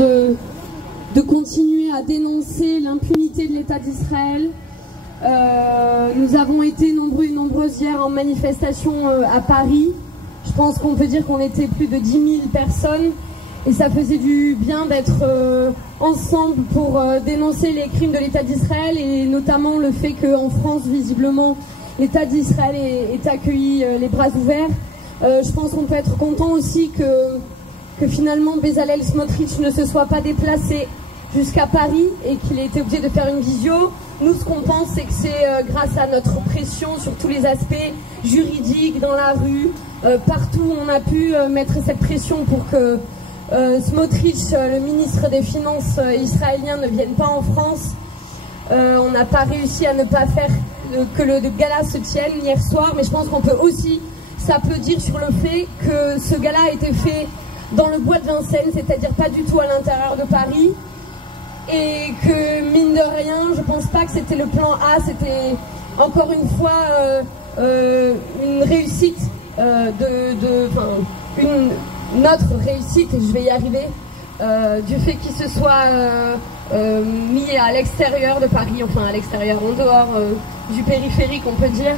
de continuer à dénoncer l'impunité de l'État d'Israël. Nous avons été nombreux et nombreuses hier en manifestation à Paris. Je pense qu'on peut dire qu'on était plus de 10 000 personnes et ça faisait du bien d'être ensemble pour dénoncer les crimes de l'État d'Israël et notamment le fait qu'en France, visiblement, l'État d'Israël est accueilli les bras ouverts. Je pense qu'on peut être content aussi que finalement Bezalel Smotrich ne se soit pas déplacé jusqu'à Paris et qu'il ait été obligé de faire une visio. Nous, ce qu'on pense, c'est que c'est grâce à notre pression sur tous les aspects juridiques, dans la rue, partout où on a pu mettre cette pression pour que Smotrich, le ministre des Finances israélien, ne vienne pas en France. On n'a pas réussi à ne pas faire que le gala se tienne hier soir, mais je pense qu'on peut aussi s'applaudir sur le fait que ce gala a été fait dans le bois de Vincennes, c'est-à-dire pas du tout à l'intérieur de Paris, et que mine de rien, je pense pas que c'était le plan A, c'était encore une fois une réussite, notre réussite, et je vais y arriver, du fait qu'il se soit mis à l'extérieur de Paris, enfin à l'extérieur, en dehors du périphérique, on peut dire.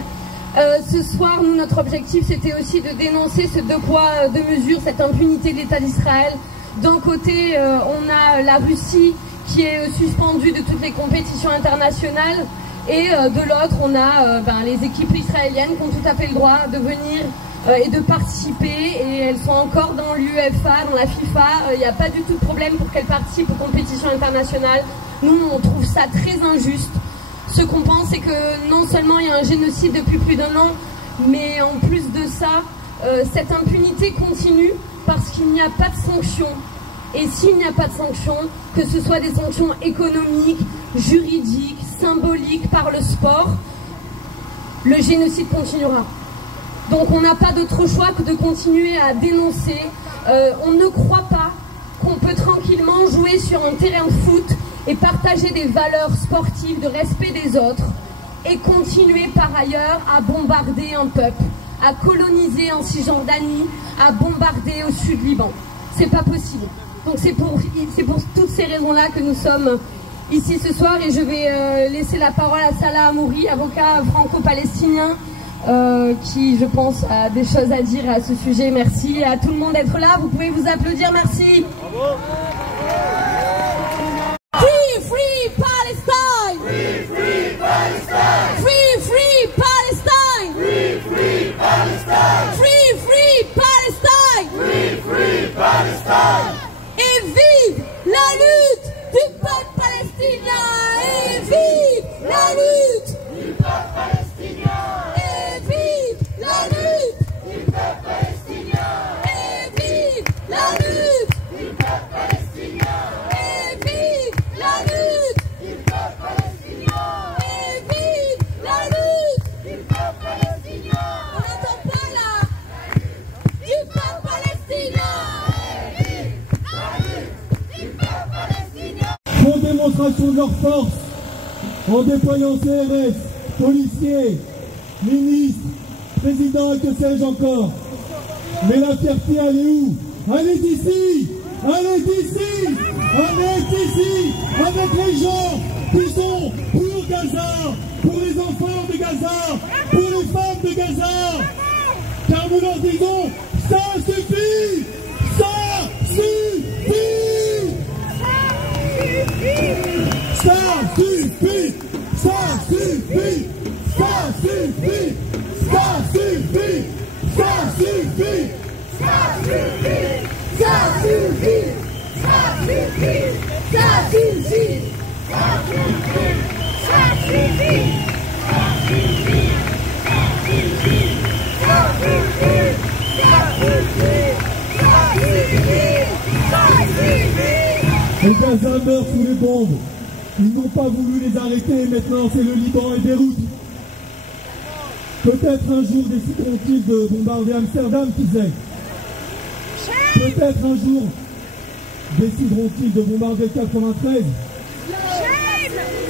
Ce soir, nous, notre objectif, c'était aussi de dénoncer ce deux poids, deux mesures, cette impunité de l'État d'Israël. D'un côté, on a la Russie qui est suspendue de toutes les compétitions internationales, et de l'autre, on a les équipes israéliennes qui ont tout à fait le droit de venir et de participer, et elles sont encore dans l'UEFA, dans la FIFA. Il n'y a pas du tout de problème pour qu'elles participent aux compétitions internationales. Nous, on trouve ça très injuste. Ce qu'on pense, c'est que non seulement il y a un génocide depuis plus d'1 an, mais en plus de ça, cette impunité continue parce qu'il n'y a pas de sanctions. Et s'il n'y a pas de sanctions, que ce soit des sanctions économiques, juridiques, symboliques, par le sport, le génocide continuera. Donc on n'a pas d'autre choix que de continuer à dénoncer. On ne croit pas qu'on peut tranquillement jouer sur un terrain de foot et partager des valeurs sportives de respect des autres et continuer par ailleurs à bombarder un peuple, à coloniser en Cisjordanie, à bombarder au sud Liban. C'est pas possible. Donc c'est pour toutes ces raisons-là que nous sommes ici ce soir, et je vais laisser la parole à Salah Hamouri, avocat franco-palestinien, qui, je pense, a des choses à dire à ce sujet. Merci à tout le monde d'être là. Vous pouvez vous applaudir. Merci. Bravo. Free, free Palestine! Free, free Palestine! Free, free Palestine! Free, free Palestine! Free, free Palestine! Free, free Palestine! Et vive la lutte du peuple palestinien! Et vive la lutte du peuple palestinien! Et vive la lutte du peuple palestinien! Et vive la lutte du peuple palestinien! Et vive la lutte du peuple palestinien! Et vive la lutte du peuple palestinien! On n'entend pas là! Du peuple palestinien! Font démonstration de leur force en déployant CRS, policiers, ministres, présidents et que sais-je encore. Mais la fierté, elle est où? Elle est ici! Elle est ici! Elle est ici! Avec les gens qui sont pour Gaza, pour les enfants de Gaza, pour les femmes de Gaza. Car nous leur disons, ça suffit! Ça suffit! Ça suffit! Ça suffit! Ça suffit! Ça suffit! Ça suffit! Ça suffit! Ça suffit! Ça suffit! Ça suffit! Ça suffit! Ça suffit! Ça suffit! Ça suffit! Ça suffit! Ça suffit! Ça suffit! Et Gaza meurt sous les bombes. Ils n'ont pas voulu les arrêter, maintenant c'est le Liban et Beyrouth. Peut-être un jour décideront-ils de bombarder Amsterdam, qui sait. Peut-être un jour décideront-ils de bombarder 93.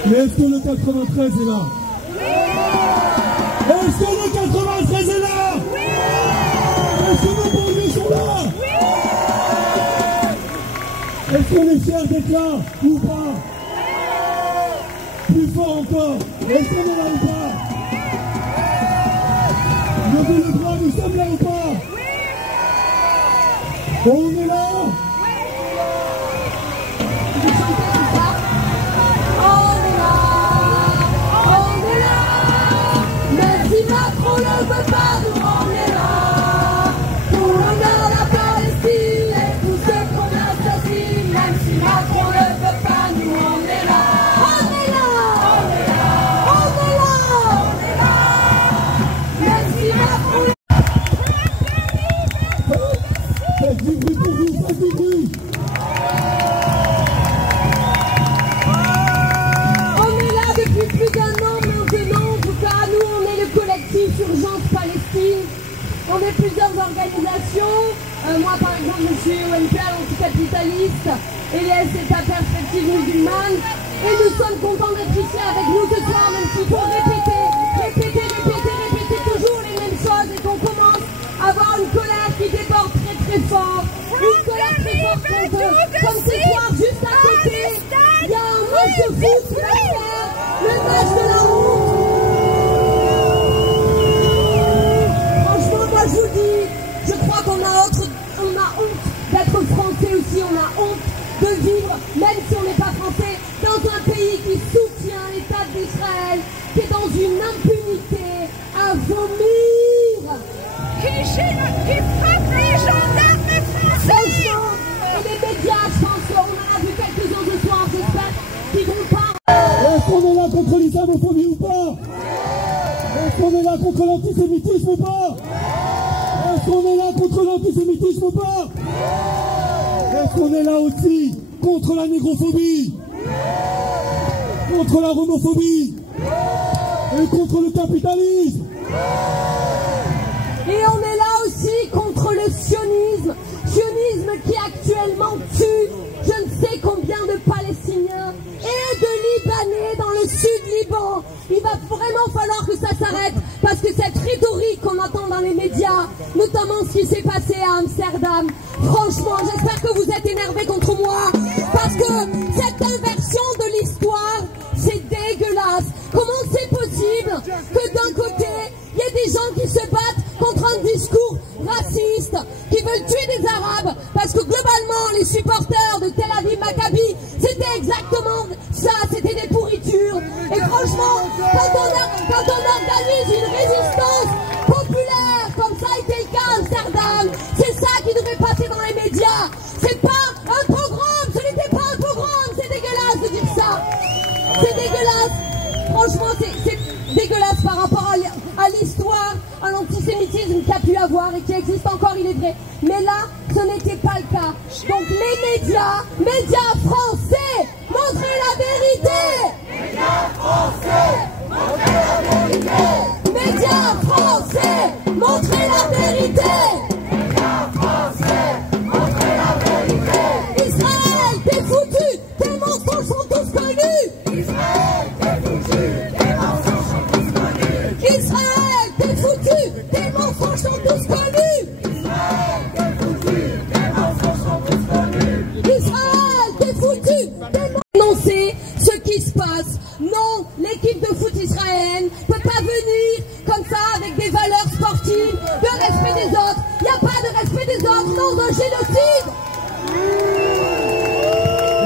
Mais est-ce que le 93 est là? Est-ce que le 93 est là? Est-ce que nos banlieues sont là? Est-ce qu'on est fiers d'être là ou pas? Plus fort encore. Est-ce qu'on est là ou pas? Levez le bras, nous sommes là ou pas? On est là. On ne veut pas, nous on est là. Pour l'honneur de la Palestine et tous ceux qu'on assassine. Même si Macron ne veut pas, nous on est là. On est là. On est là. On est là. On est là. Même si Macron. Faites du bruit pour vous, faites du bruit. On est là depuis plus d'un an maintenant. En tout cas, nous on est le collectif Urgence Palestine. On est plusieurs organisations. Moi par exemple je suis ONP anticapitaliste. Elias est à Perspective Musulmane. Et nous sommes contents d'être ici avec nous ce soir, même s'il faut répéter toujours les mêmes choses et qu'on commence à avoir une colère qui déborde très très fort. Une colère très forte comme ce soir juste à côté. Il y a un match de foot qui va se faire, le match de la honte. Je vous dis, je crois qu'on a honte d'être français aussi, on a honte de vivre, même si on n'est pas français, dans un pays qui soutient l'État d'Israël, qui est dans une impunité à vomir. Qui frappe les gendarmes français. Et les médias, je pense qu'on en a vu quelques-uns ce soir, j'espère qu'ils vont pas. Est-ce qu'on est là contre l'islamophobie ou pas? Est-ce qu'on est là contre l'antisémitisme ou pas? Est-ce qu'on est là contre l'antisémitisme ou pas? Est-ce qu'on est là aussi contre la négrophobie? Contre la homophobie? Et contre le capitalisme? Et on est là aussi contre le sionisme qui actuellement tue je ne sais combien de Palestiniens et de Libanais dans le sud Liban. Il va vraiment falloir que ça s'arrête parce que cette rhétorique qu'on entend dans les médias, notamment ce qui s'est passé à Amsterdam, franchement, j'espère que vous êtes énervés contre moi parce que cette inversion de l'histoire, c'est dégueulasse. Comment c'est possible que d'un côté, il y ait des gens qui se battent contre un discours raciste, qui veulent tuer des Arabes, parce que globalement, les supporters de Tel Aviv Maccabi, c'était exactement ça, c'était des pourritures. Et franchement, quand on organise une résistance populaire, comme ça a été le cas à Amsterdam, c'est ça qui devrait passer dans les médias. C'est pas un pogrom, ce n'était pas un pogrom, c'est dégueulasse de dire ça. C'est dégueulasse. Franchement, c'est dégueulasse par rapport à l'histoire, à l'antisémitisme qu'il a pu avoir et qui existe encore, il est vrai. Mais là, ce n'était pas le cas. Donc les médias français, montrez la vérité. Médias français, montrez la vérité. Médias français, montrez la vérité. Médias français, montrez la vérité. Israël, t'es foutu, tes mensonges sont tous connus. Israël, t'es foutu, tes mensonges sont tous connus. Israël, t'es foutu, tes mensonges sont tous connus. Israël, t'es foutu, tes mensonges sont tous connus. Israël, t'es foutu, dénoncer ce qui se passe. Non, l'équipe de foot israélienne peut pas venir comme ça avec des valeurs sportives, de respect des autres. Il n'y a pas de respect des autres dans un génocide.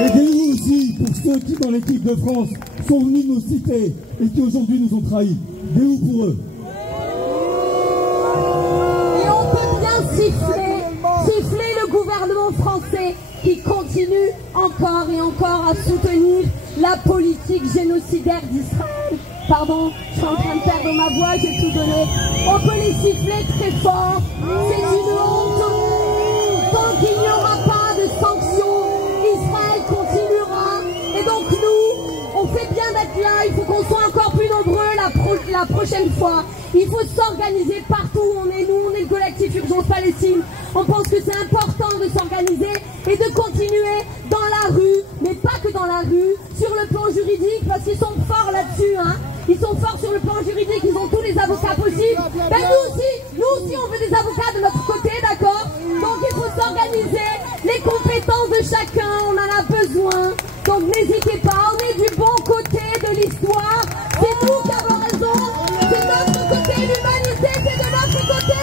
Aidez-nous aussi pour ceux qui, dans l'équipe de France, sont venus nous citer et qui aujourd'hui nous ont trahis. Aidez-nous pour eux. Et on peut bien siffler le gouvernement français qui continue encore et encore à soutenir la politique génocidaire d'Israël. Pardon, je suis en train de perdre ma voix, j'ai tout donné. On peut les siffler très fort. C'est une honte. Tant qu'il n'y aura pas de sanctions, Israël continuera. Et donc nous, on fait bien d'être là. Il faut qu'on soit encore plus nombreux la prochaine fois. Il faut s'organiser partout où on est. Nous, on est le collectif Urgence Palestine. On pense que c'est important de s'organiser et de continuer dans la rue, mais pas que dans la rue, sur le plan juridique, parce qu'ils sont forts là-dessus, hein. Ils sont forts sur le plan juridique, ils ont tous les avocats possibles. Ben nous aussi, on veut des avocats de notre côté, d'accord? Donc il faut s'organiser, les compétences de chacun, on a Donc n'hésitez pas, on est du bon côté de l'histoire. C'est nous qui avons raison. C'est notre côté, l'humanité, c'est de notre côté.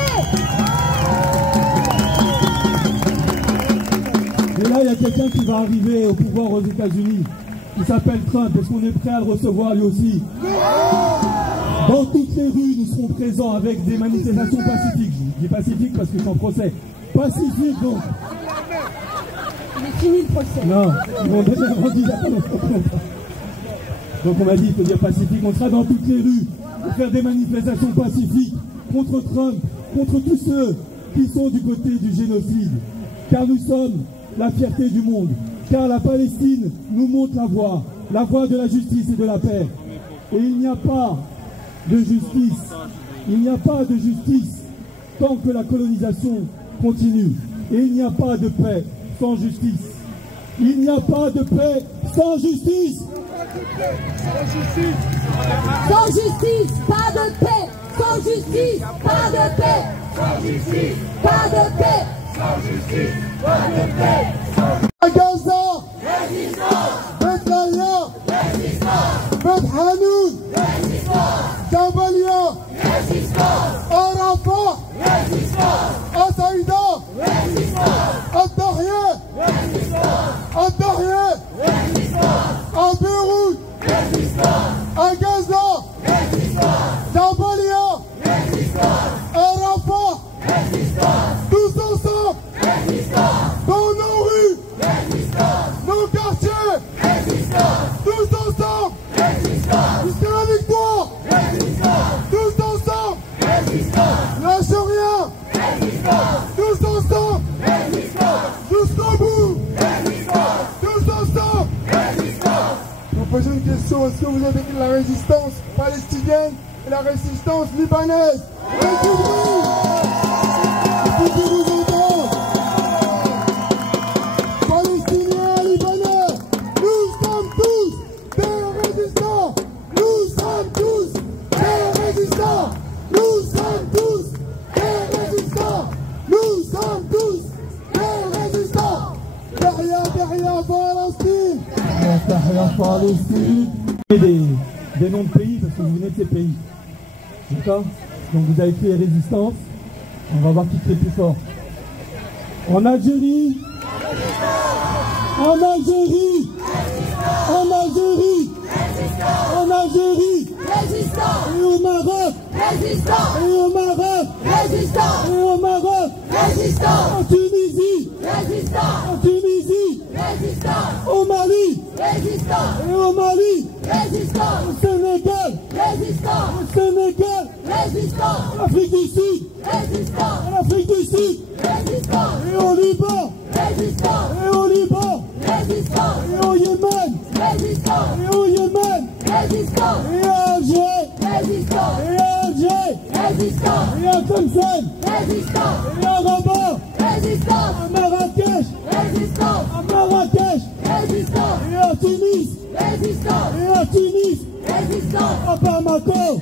Et là, il y a quelqu'un qui va arriver au pouvoir aux États-Unis. Il s'appelle Trump. Est-ce qu'on est prêt à le recevoir lui aussi? Dans toutes les rues, nous serons présents avec des manifestations pacifiques. Je dis pacifiques parce que c'est en procès. Pacifique, donc. Il est fini le procès. Non, ils vont donner un rendu à donc on m'a dit, il faut dire pacifique. On sera dans toutes les rues pour faire des manifestations pacifiques contre Trump, contre tous ceux qui sont du côté du génocide. Car nous sommes la fierté du monde. Car la Palestine nous montre la voie de la justice et de la paix. Et il n'y a pas de justice, il n'y a pas de justice tant que la colonisation continue. Et il n'y a pas de paix sans justice. Il n'y a pas de paix sans justice. Sans justice, pas de paix. Sans justice, pas de paix. Sans justice, Pas de paix. sans justice, pas de paix. À Gaza, Résistance, Beth Laïa, résistance, Beth Hanoun, résistance, Jabalia, résistance, à Rafah, résistance, à Saïda, résistance, à Tahrir, résistance, à Tahrir, résistance, à Beyrouth, résistance, à Gaza, résistance, Jabalia, résistance, à Rafah, résistance, tous ensemble, résistance, dans nos rues, résistance, nos quartiers, résistance, tous ensemble, résistance, jusqu'à la victoire, résistance, tous ensemble, résistance, lâche rien, résistance, tous ensemble, résistance, jusqu'au bout, résistance, tous ensemble. résistance. Je vous pose une question, est-ce que vous avez dit la résistance palestinienne et la résistance libanaise? Écoutez-vous entendre. Palestiniens et Libanais, nous sommes tous des résistants. Nous sommes tous des résistants. Nous sommes tous des résistants. Nous sommes tous des résistants. Derrière Palestine. Derrière Palestine. Des noms de pays parce que vous venez de ces pays. D'accord? Donc vous avez fait résistance. On va voir qui est plus fort. En Algérie. En Algérie. En Algérie. En Algérie. Résistance, Et au Maroc. résistance, Et au Maroc. résistance, Et au Maroc. résistance, En Tunisie. résistance, En Tunisie. résistance, Au Mali. résistance, Et au Mali. résistance, Au Sénégal. résistance, Au Sénégal. résistance, En Afrique du Sud. résistance, En Afrique du Sud. résistance, Et au Liban. résistance, Et au Liban. résistance, Et au Yémen. résistance, Et au Yémen. résistance, Et à Alger. résistance, Et à Alger. résistance, Et à Tlemcen. résistance, Et à Rabat. résistance, À Marrakech. résistance, À Marrakech. résistance, Et à Tunis. résistance, Et à Tunis. résistance, À Bamako.